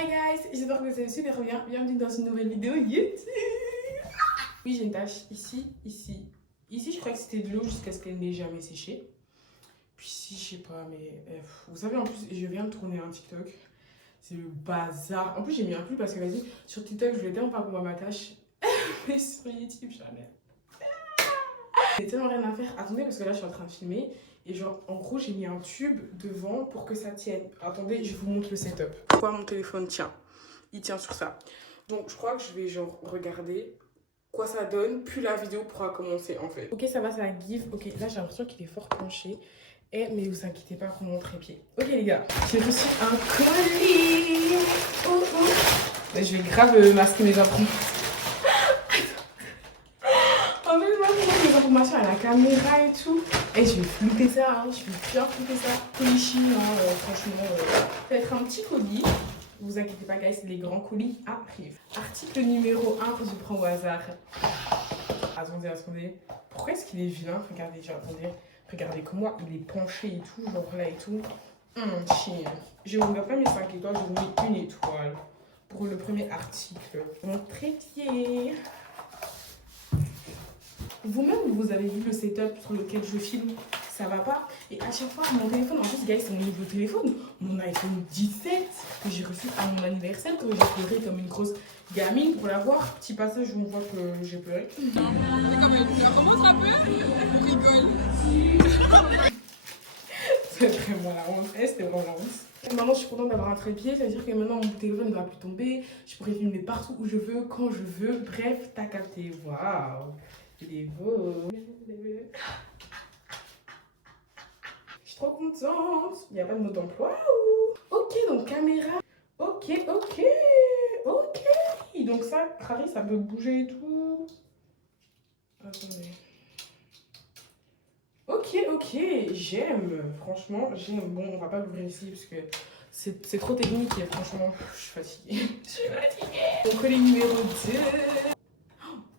Hi guys, j'espère que vous allez super bien. Bienvenue dans une nouvelle vidéo YouTube. Oui, j'ai une tache ici, ici. Ici, je crois que c'était de l'eau jusqu'à ce qu'elle n'ait jamais séché. Puis ici, je sais pas, mais vous savez, en plus, je viens de tourner un TikTok. C'est le bazar. En plus, j'ai mis un plus parce que vas-y, sur TikTok, je voulais tellement pas qu'on voit ma tache. Mais sur YouTube, jamais. J'ai tellement rien à faire. Attendez, parce que là, je suis en train de filmer. Et genre, en gros, j'ai mis un tube devant pour que ça tienne. Attendez, je vous montre le setup. Pourquoi mon téléphone tient? Il tient sur ça. Donc, je crois que je vais genre regarder quoi ça donne, puis la vidéo pourra commencer en fait. Ok, ça va, ça give. Ok, là, j'ai l'impression qu'il est fort penché. Mais vous inquiétez pas pour mon trépied. Ok, les gars, j'ai reçu un colis. Mais je vais grave masquer mes impôts. En fait, moi, je mets les informations à la caméra et tout. Et je vais flipper ça, hein. Je vais bien flipper ça. Colis chinois, franchement, ça va être un petit colis. Vous inquiétez pas, guys, les grands colis arrivent. Article numéro 1, je prends au hasard. Attendez. Pourquoi est-ce qu'il est vilain? Regardez, attendez. Regardez comment il est penché et tout, genre là et tout. Chien. Je ne regarde pas mes 5 étoiles, je vous mets une étoile pour le premier article. Mon trépied. Vous-même, vous avez vu le setup sur lequel je filme, ça va pas. Et à chaque fois, mon téléphone, en plus, guys, c'est mon nouveau téléphone, mon iPhone 17 que j'ai reçu à mon anniversaire, que j'ai pleuré comme une grosse gamine pour l'avoir. Petit passage où on voit que j'ai pleuré. C'est comme elle pleure. Comment ça peut? On rigole. C'est vraiment la honte. C'était vraiment la honte. Maintenant, je suis contente d'avoir un trépied, c'est-à-dire que maintenant, mon téléphone ne va plus tomber. Je pourrais filmer partout où je veux, quand je veux. Bref, t'as capté. Waouh! Il est beau. Je suis trop contente. Il n'y a pas de mot d'emploi. Ok, donc caméra. Ok. Donc ça, carré, ça peut bouger et tout. Attendez. Ok. J'aime. Franchement, j'aime. Bon, on va pas l'ouvrir ici parce que c'est trop technique et franchement, je suis fatiguée. Donc, colis numéro 2.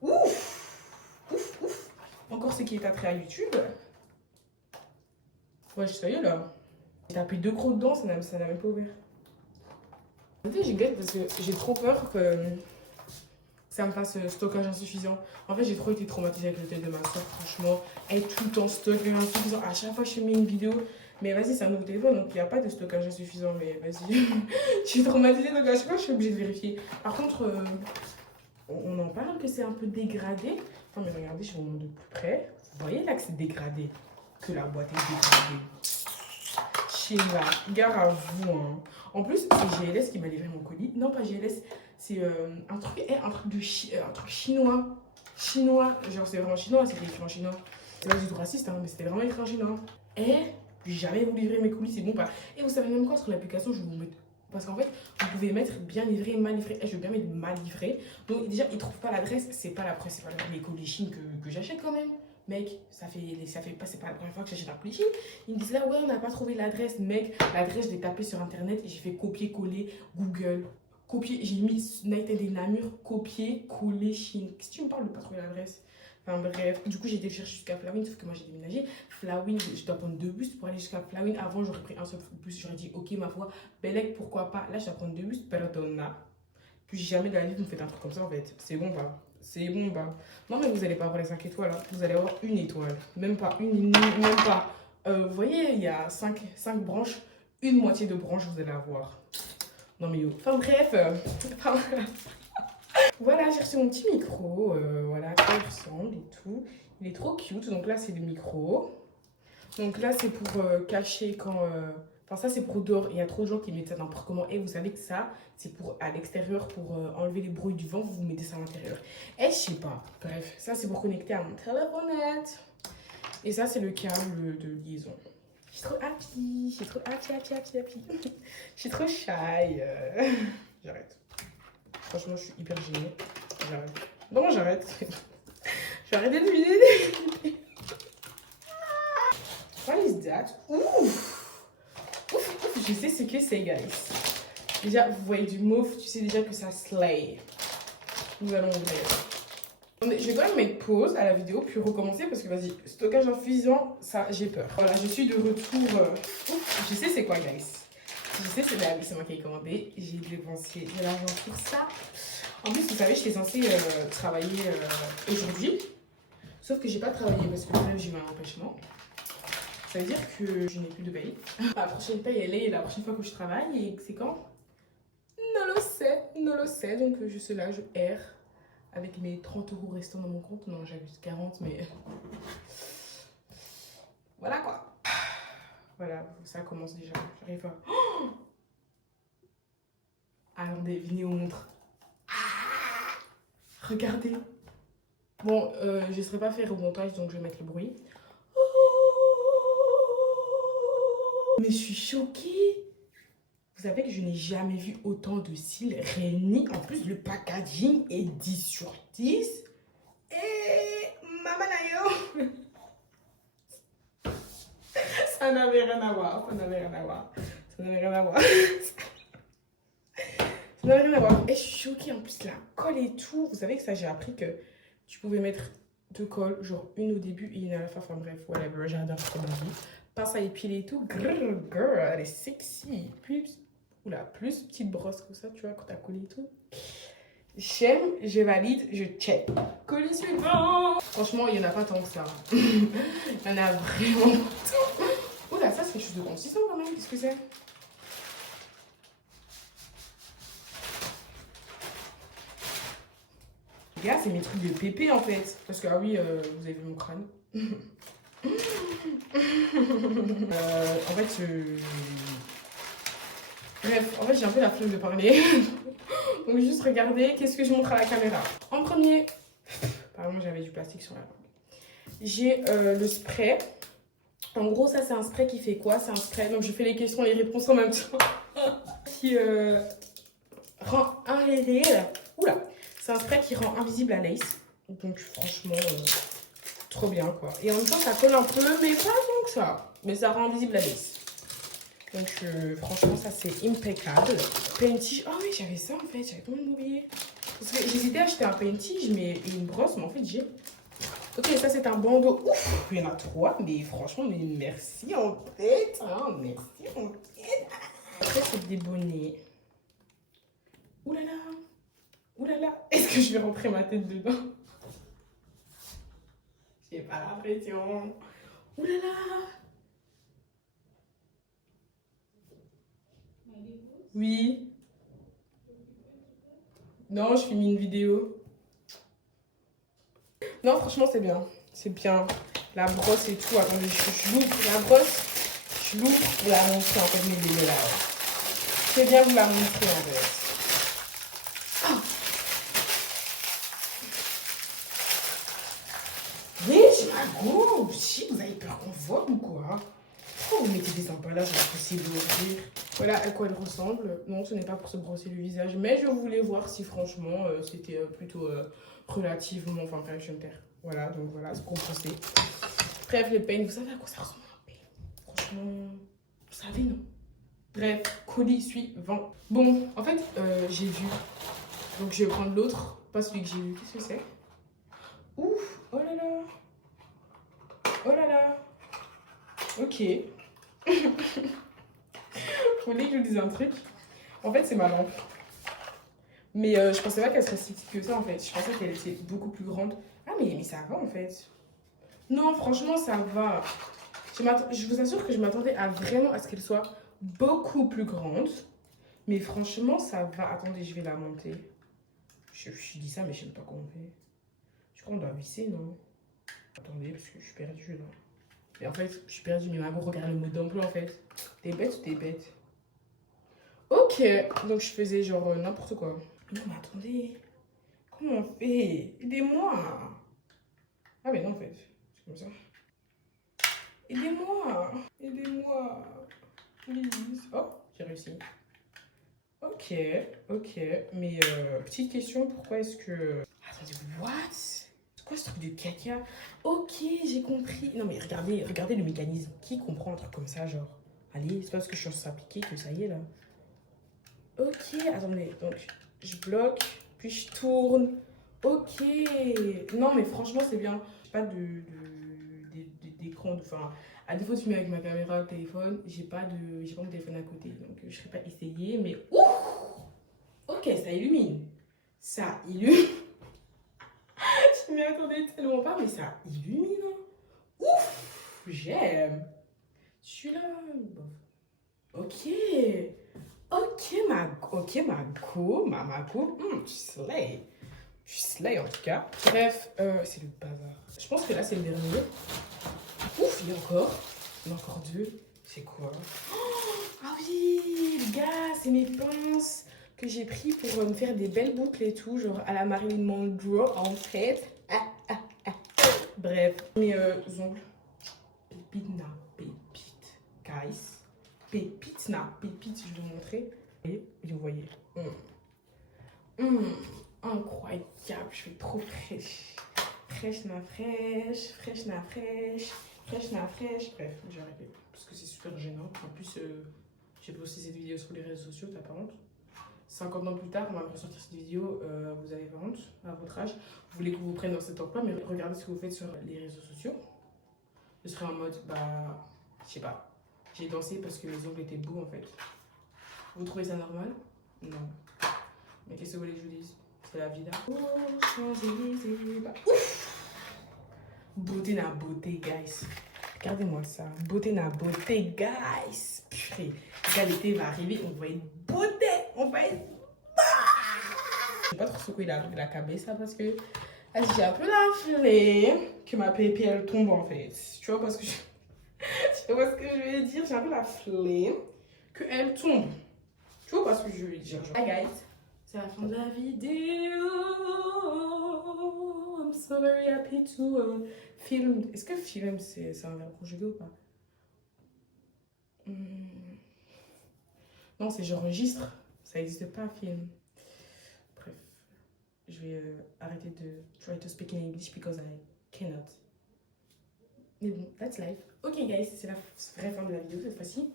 Ouf. Encore ce qui est attrait à YouTube. Ouais, ça y est là. J'ai tapé 2 crocs dedans, ça n'a même pas ouvert. En fait, j'ai gueule parce que j'ai trop peur que ça me fasse stockage insuffisant. En fait, j'ai trop été traumatisée avec le tel de ma soeur, franchement. Elle est tout le temps stockage insuffisant. À chaque fois que je mets une vidéo, mais vas-y, c'est un nouveau téléphone, donc il n'y a pas de stockage insuffisant. Mais vas-y, je suis traumatisée, donc à chaque fois, je suis obligée de vérifier. Par contre, on en parle que c'est un peu dégradé. Non, mais regardez, je vous montre de plus près. Vous voyez là que c'est dégradé, que la boîte est dégradée. Sheila, gare à vous. Hein. En plus, c'est GLS qui m'a livré mon colis. Non, pas GLS, c'est un truc chinois. Chinois, genre c'est vraiment chinois, c'était écrit en chinois. C'est pas du tout raciste, hein, mais c'était vraiment écrit en chinois. Et jamais vous livrer mes colis, c'est bon pas. Et vous savez même quoi, sur l'application, je vais vous mettre. Parce qu'en fait, vous pouvez mettre bien livré, mal livré. Et je veux bien mettre mal livré. Donc déjà, ils ne trouvent pas l'adresse. C'est pas la preuve, c'est pas les colis Chine que j'achète quand même. Mec, c'est pas la première fois que j'achète un colis Chine. Ils me disent là, ouais, on n'a pas trouvé l'adresse. Mec, l'adresse, je l'ai tapée sur internet et j'ai fait copier-coller Google. J'ai mis Night and Namur, copier-coller Chine. Qu'est-ce que tu me parles de pas trouver l'adresse? Enfin bref, du coup j'ai été chercher jusqu'à Flawin, sauf que moi j'ai déménagé. Flawin, je dois prendre 2 bus pour aller jusqu'à Flawin. Avant j'aurais pris un seul bus, j'aurais dit ok ma foi, Belek pourquoi pas. Là je dois prendre 2 bus, perdona. Puis jamais de la vie vous me faites un truc comme ça en fait. C'est bon pas? C'est bon pas? Non mais vous allez pas avoir les 5 étoiles, hein. Vous allez avoir une étoile. Même pas une, même pas. Vous voyez, il y a 5 branches, une moitié de branche vous allez avoir. Non mais yo. Enfin bref. Voilà, j'ai reçu mon petit micro, voilà, à quoi il ressemble et tout. Il est trop cute, donc là c'est le micro. Donc là c'est pour cacher quand... Enfin ça c'est pour dehors, il y a trop de gens qui mettent ça n'importe comment. Et vous savez que ça, c'est pour à l'extérieur, pour enlever les bruits du vent, vous mettez ça à l'intérieur. Et je sais pas, bref, ça c'est pour connecter à mon téléphonette. Et ça c'est le câble de liaison. Je suis trop happy, je suis trop shy. J'arrête. Franchement, je suis hyper gênée. J'arrête. Non, j'arrête. Je vais arrêter de vider. What is that? Ouf, je sais ce que c'est, guys. Déjà, vous voyez du mauve, tu sais déjà que ça slay. Nous allons ouvrir. Je vais quand même mettre pause à la vidéo, puis recommencer parce que, vas-y, stockage insuffisant, ça, j'ai peur. Voilà, je suis de retour. Je sais c'est quoi, guys. Je sais, c'est moi qui ai commandé. J'ai dépensé de l'argent pour ça. En plus, vous savez, j'étais censée travailler aujourd'hui. Sauf que j'ai pas travaillé parce que bref, j'ai eu un empêchement. Ça veut dire que je n'ai plus de paye. La prochaine paye, elle est la prochaine fois que je travaille. Et c'est quand? Non le sais. Donc je suis là, je erre. Avec mes 30 € restants dans mon compte. Non, j'abuse 40, mais... Voilà quoi. Voilà, ça commence déjà. J'arrive à... Oh, attendez, venez vous montre. Regardez. Bon, je ne saurais pas faire au montage, donc je vais mettre le bruit. Mais je suis choquée. Vous savez que je n'ai jamais vu autant de cils réunis. En plus, le packaging est 10 sur 10. Et maman nayo. Ça n'avait rien à voir. Ça n'avait rien à voir. Ça n'avait rien à voir. Ça n'avait rien à voir. Et je suis choquée. En plus, la colle et tout. Vous savez que ça, j'ai appris que tu pouvais mettre 2 colles. Genre une au début et une à la fin. Enfin bref, whatever. J'adore cette vie. Pince à épiler et tout. Grrr, girl, elle est sexy. Plus, oula, plus petite brosse comme ça, tu vois, quand t'as collé et tout. J'aime, je valide, je check. Colis suivant. Franchement, il n'y en a pas tant que ça. Il y en a vraiment pas tant. Oula, ça c'est quelque chose de consistant quand même. Qu'est-ce que c'est? Les gars, c'est mes trucs de pépé en fait. Parce que, ah oui, vous avez vu mon crâne. En fait, bref, en fait, j'ai un peu la flemme de parler. Donc, juste regardez, qu'est-ce que je montre à la caméra. En premier, apparemment, j'avais du plastique sur la langue. J'ai le spray. En gros, ça, c'est un spray qui fait quoi? C'est un spray, donc je fais les questions et les réponses en même temps. Qui rend réel. Oula! C'est un spray qui rend invisible la lace. Donc, franchement, trop bien, quoi. Et en même temps, ça colle un peu, mais pas tant que ça. Mais ça rend invisible la lace. Donc, franchement, ça, c'est impeccable. Paintige. Oh oui, j'avais ça, en fait. J'avais complètement oublié. Parce que j'hésitais à acheter un paintige, mais une brosse, mais en fait, j'ai... Ok, ça, c'est un bandeau. Ouf, il y en a 3, mais franchement, mais merci, en fait. Hein, merci, en fait. Après, c'est des bonnets. Ouh là là. Ouh là là. Est-ce que je vais rentrer ma tête dedans? J'ai pas l'impression. Ouh là là. Oui. Non, je filme une vidéo. Non, franchement, c'est bien. C'est bien. La brosse et tout. Attendez, je l'ouvre la brosse. Je l'ouvre pour la montrer en fait, mes là. Je vais bien vous la montrer en fait. Ah. Wesh, ma go. Si, vous avez peur qu'on voit ou quoi? Pourquoi vous mettez des emballages impossibles à ouvrir? Voilà à quoi elle ressemble. Non, ce n'est pas pour se brosser le visage, mais je voulais voir si franchement c'était plutôt relativement... Enfin bref, je me perds. Voilà, donc voilà ce qu'on pensait. Bref, les peignes, vous savez à quoi ça ressemble un peigne? Franchement, vous savez, non? Bref, colis suivant. Bon, en fait, j'ai vu. Donc je vais prendre l'autre, pas celui que j'ai vu. Qu'est-ce que c'est? Ouf, oh là là. Oh là là. Ok. Vous voulez que je vous dise un truc? En fait, c'est ma lampe. Mais je pensais pas qu'elle serait si petite que ça, en fait. Je pensais qu'elle était beaucoup plus grande. Ah, mais ça va, en fait. Non, franchement, ça va. Je vous assure que je m'attendais vraiment à ce qu'elle soit beaucoup plus grande. Mais franchement, ça va. Attendez, je vais la monter. Je dis ça, mais je sais pas comment on fait. Je crois qu'on doit visser, non? Attendez, parce que je suis perdue, là. Mais en fait, je suis perdue. Mais Margot, regarde le mode d'emploi, en fait. T'es bête ou t'es bête? Ok, donc je faisais genre n'importe quoi. Non mais attendez, comment on fait? Aidez-moi. Ah mais non en fait, c'est comme ça. Aidez-moi, aidez-moi, please. Oh, j'ai réussi. Ok, mais petite question, pourquoi est-ce que... Attendez, what? C'est quoi ce truc de caca? Ok, j'ai compris. Non mais regardez le mécanisme. Qui comprend un truc comme ça, genre? Allez, c'est pas parce que je suis en train de s'appliquer que ça y est là. Ok, attendez, donc je bloque, puis je tourne. Ok, non mais franchement c'est bien. J'ai pas d'écran, enfin À défaut de filmer avec ma caméra, le téléphone, j'ai pas mon téléphone à côté. Donc, je serais pas essayé. Mais ouf! Ok, ça illumine. Ça illumine. Je m'y attendais tellement pas, mais ça illumine. Hein. Ouf! J'aime. Celui-là, bof. Ok. Ma go. Tu slay. Tu slay en tout cas. Bref, c'est le bazar. Je pense que là, c'est le dernier. Ouf, il y en a encore deux. C'est quoi? Ah oui, les gars, c'est mes pinces que j'ai pris pour me faire des belles boucles et tout, genre à la Marilyn Monroe en fait. Bref, mes ongles. Pépite, guys. Pépite, je vais vous montrer. Et vous voyez. Incroyable, je suis trop fraîche. Fraîche. Bref, j'ai arrêté. Parce que c'est super gênant. En plus, j'ai posté cette vidéo sur les réseaux sociaux, t'as pas honte. 50 ans plus tard, on va ressortir cette vidéo, vous avez pas honte à votre âge. Vous voulez que vous prenne dans cet emploi, mais regardez ce que vous faites sur les réseaux sociaux. Je serai en mode, je sais pas. J'ai dansé parce que mes ongles étaient beaux en fait. Vous trouvez ça normal? Non. Mais qu'est-ce que vous voulez que je vous dise? C'est la vida. Oh, Champs-Élysées. Ouf! Beauté na beauté, guys. Regardez-moi ça. Beauté na beauté, guys. Purée. L'été va arriver, on va être beauté. On va être... Je sais pas trop secouer la cabeza parce que j'ai un peu la flemme que ma pépé elle tombe en fait. Tu vois parce que tu vois ce que je veux dire? J'ai un peu la flemme qu'elle tombe. Tu vois parce que je veux dire? Genre... Hi guys. C'est la fin de la vidéo. I'm so very happy to film. Est-ce que film c'est un verbe conjugué ou pas? Non, c'est j'enregistre. Ça n'existe pas, film. Bref, je vais arrêter de try to speak in English because I cannot. Mais bon, that's life. Ok, guys, c'est la vraie fin de la vidéo cette fois-ci.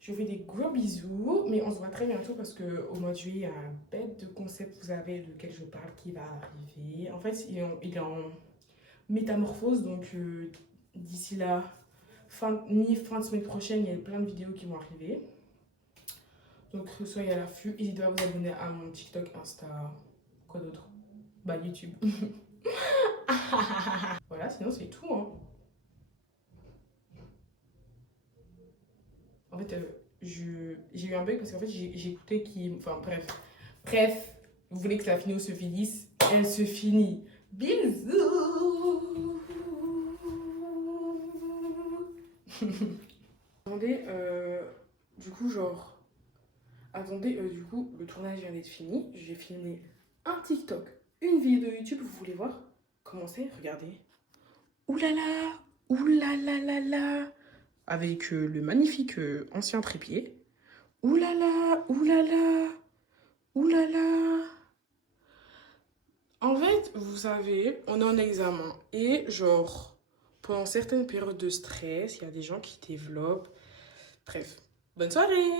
Je vous fais des gros bisous, mais on se voit très bientôt parce qu'au mois de juillet, il y a un bête de concept, vous savez, lequel je parle, qui va arriver. En fait, il est en métamorphose, donc d'ici là, fin de semaine prochaine, il y a plein de vidéos qui vont arriver. Donc, soyez à l'affût. N'hésitez pas à vous abonner à mon TikTok, Insta, quoi d'autre? YouTube. Voilà, sinon c'est tout, hein. En fait, j'ai eu un bug parce qu'en fait, j'ai écouté qui... Enfin, bref, vous voulez que la vidéo se finisse? Elle se finit. Bisous. Attendez, du coup, le tournage vient d'être fini. J'ai filmé un TikTok, une vidéo de YouTube. Vous voulez voir comment c'est? Regardez. Oulala, oulala. Avec le magnifique ancien trépied. Oulala. En fait, vous savez, on est en examen. Et genre, pendant certaines périodes de stress, il y a des gens qui développent. Bref, bonne soirée!